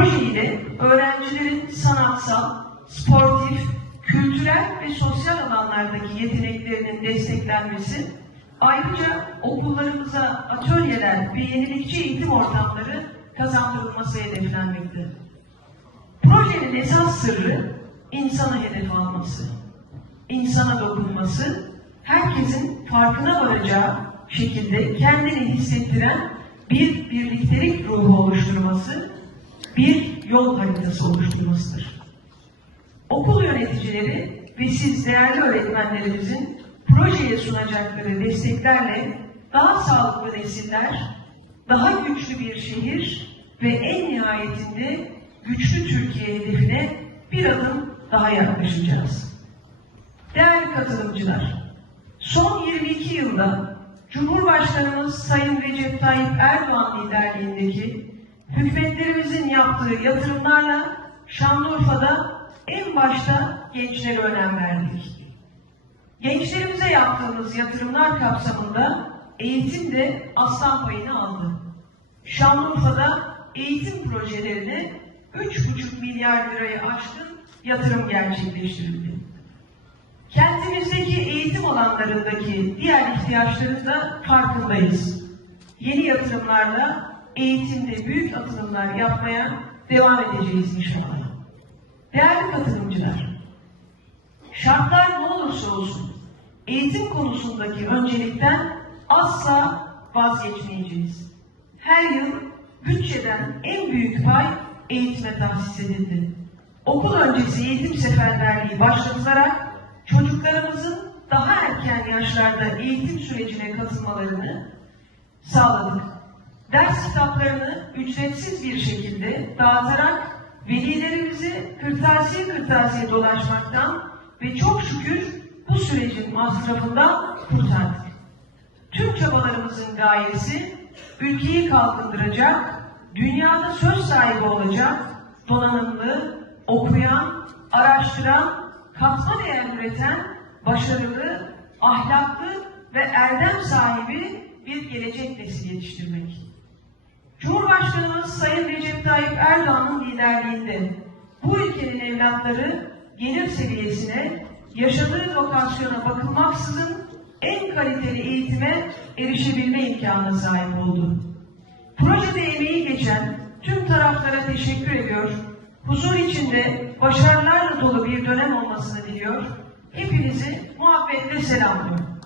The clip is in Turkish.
Proje ile öğrencilerin sanatsal, sportif, kültürel ve sosyal alanlardaki yeteneklerinin desteklenmesi, ayrıca okullarımıza atölyeler ve yenilikçi eğitim ortamları kazandırılması hedeflenmektedir. Projenin esas sırrı insanı hedef alması, insana dokunması, herkesin farkına varacağı şekilde kendini hissettiren bir birliktelik ruhu oluşturması, bir yol haritası oluşturmasıdır. Okul yöneticileri ve siz değerli öğretmenlerimizin projeye sunacakları desteklerle daha sağlıklı nesiller, daha güçlü bir şehir ve en nihayetinde güçlü Türkiye hedefine bir adım daha yaklaşacağız. Değerli katılımcılar, son 22 yılda Cumhurbaşkanımız Sayın Recep Tayyip Erdoğan liderliğindeki hükümetlerimizin yaptığı yatırımlarla Şanlıurfa'da en başta gençlere önem verdik. Gençlerimize yaptığımız yatırımlar kapsamında eğitim de aslan payını aldı. Şanlıurfa'da eğitim projelerine 3,5 milyar lirayı aşkın yatırım gerçekleştirildi. Kentimizdeki eğitim alanlarındaki diğer ihtiyaçların da farkındayız. Yeni yatırımlarla eğitimde büyük atılımlar yapmaya devam edeceğiz inşallah. Değerli katılımcılar, şartlar ne olursa olsun eğitim konusundaki öncelikten asla vazgeçmeyeceğiz. Her yıl bütçeden en büyük pay eğitime tahsis edildi. Okul öncesi eğitim seferberliği başlatılarak çocuklarımızın daha erken yaşlarda eğitim sürecine katılmalarını sağladık. Ders kitaplarını ücretsiz bir şekilde dağıtarak velilerimizi kırtasiye kırtasiye dolaşmaktan ve çok şükür bu sürecin masrafından kurtardık. Tüm çabalarımızın gayesi ülkeyi kalkındıracak, dünyada söz sahibi olacak, donanımlı, okuyan, araştıran, katma değer üreten, başarılı, ahlaklı ve erdem sahibi bir gelecek nesli yetiştirmek. Sayın Recep Tayyip Erdoğan'ın liderliğinde bu ülkenin evlatları gelir seviyesine, yaşadığı lokasyona bakılmaksızın en kaliteli eğitime erişebilme imkanına sahip oldu. Projede emeği geçen tüm taraflara teşekkür ediyor, huzur içinde başarılarla dolu bir dönem olmasını diliyor, hepinizi muhabbetle selamlıyorum.